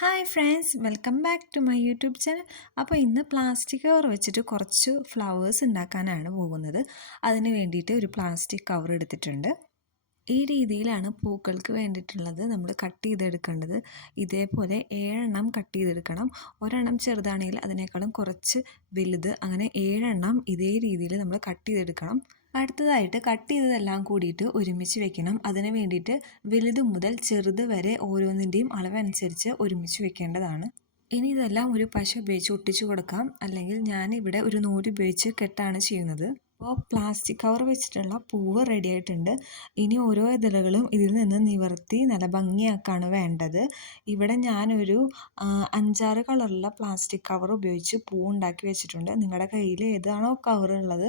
Hi friends, welcome back to my YouTube channel. അപ്പോൾ ഇന്ന് plastic cover വെച്ചിട്ട് കുറച്ച് ഫ്ലവേഴ്സ് ഉണ്ടാക്കാനാണ് പോകുന്നത്. അതിന് വേണ്ടിയിട്ട് ഒരു പ്ലാസ്റ്റിക് കവർ എടുത്തിട്ടുണ്ട്. ഈ രീതിയിലാണ് പൂക്കൾക്ക് വേണ്ടിയിട്ടുള്ളത് നമ്മൾ കട്ട് ചെയ്തെടുക്കേണ്ടത്. ഇതേപോലെ 7 കട്ട് ചെയ്തെടുക്കണം. ഒരെണ്ണം ചെറുതാണെങ്കിൽ അതിനേക്കാളും കുറച്ച് വലുത്, അങ്ങനെ 7 ഇതേ രീതിയിൽ നമ്മൾ കട്ട് ചെയ്തെടുക്കണം. അടുത്തതായിട്ട് കട്ട് ചെയ്തതെല്ലാം കൂടിയിട്ട് ഒരുമിച്ച് വെക്കണം. അതിന് വേണ്ടിയിട്ട് വലുത് മുതൽ ചെറുത് വരെ ഓരോന്നിൻ്റെയും അളവനുസരിച്ച് ഒരുമിച്ച് വെക്കേണ്ടതാണ്. ഇനി ഇതെല്ലാം ഒരു പശ ഉപയോഗിച്ച് ഒട്ടിച്ചു കൊടുക്കാം, അല്ലെങ്കിൽ ഞാൻ ഇവിടെ ഒരു നൂല് ഉപയോഗിച്ച് കെട്ടാണ് ചെയ്യുന്നത്. അപ്പോൾ പ്ലാസ്റ്റിക് കവർ വെച്ചിട്ടുള്ള പൂവ് റെഡി ആയിട്ടുണ്ട്. ഇനി ഓരോ ഇതളുകളും ഇതിൽ നിന്ന് നിവർത്തി നല്ല ഭംഗിയാക്കാണ് വേണ്ടത്. ഇവിടെ ഞാനൊരു 5-6 കളറുള്ള പ്ലാസ്റ്റിക് കവർ ഉപയോഗിച്ച് പൂ ഉണ്ടാക്കി വെച്ചിട്ടുണ്ട്. നിങ്ങളുടെ കയ്യിൽ ഏതാണോ കവർ ഉള്ളത്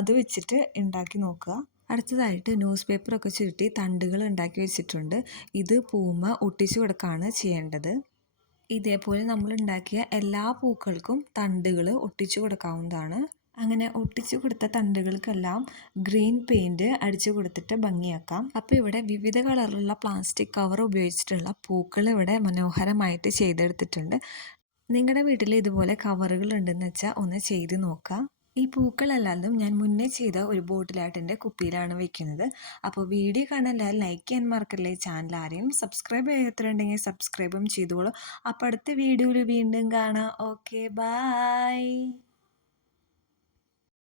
അത് വെച്ചിട്ട് ഉണ്ടാക്കി നോക്കുക. അടുത്തതായിട്ട് ന്യൂസ് പേപ്പറൊക്കെ ചുരുട്ടി തണ്ടുകൾ ഉണ്ടാക്കി വെച്ചിട്ടുണ്ട്. ഇത് പൂമ്മ ഒട്ടിച്ചു കൊടുക്കുകയാണ് ചെയ്യേണ്ടത്. ഇതേപോലെ നമ്മൾ ഉണ്ടാക്കിയ എല്ലാ പൂക്കൾക്കും തണ്ടുകൾ ഒട്ടിച്ചു കൊടുക്കാവുന്നതാണ്. അങ്ങനെ ഒട്ടിച്ചു കൊടുത്ത തണ്ടുകൾക്കെല്ലാം ഗ്രീൻ പെയിൻറ് അടിച്ചു കൊടുത്തിട്ട് ഭംഗിയാക്കാം. അപ്പോൾ ഇവിടെ വിവിധ കളറിലുള്ള പ്ലാസ്റ്റിക് കവർ ഉപയോഗിച്ചിട്ടുള്ള പൂക്കൾ ഇവിടെ മനോഹരമായിട്ട് ചെയ്തെടുത്തിട്ടുണ്ട്. നിങ്ങളുടെ വീട്ടിൽ ഇതുപോലെ കവറുകൾ ഉണ്ടെന്ന് വെച്ചാൽ ഒന്ന് ചെയ്ത് നോക്കുക. ഈ പൂക്കളല്ലാതും ഞാൻ മുന്നേ ചെയ്ത ഒരു ബോട്ടിലാട്ടിൻ്റെ കുപ്പിയിലാണ് വെക്കുന്നത്. അപ്പോൾ വീഡിയോ കാണാൻ ലൈക്ക് ചെയ്യാൻ മറക്കല്ലേ. ചാനൽ ആരെയും സബ്സ്ക്രൈബ് ചെയ്യാത്തതുണ്ടെങ്കിൽ സബ്സ്ക്രൈബും ചെയ്തോളൂ. അപ്പോൾ അടുത്ത വീഡിയോയിൽ വീണ്ടും കാണാം. Okay, by.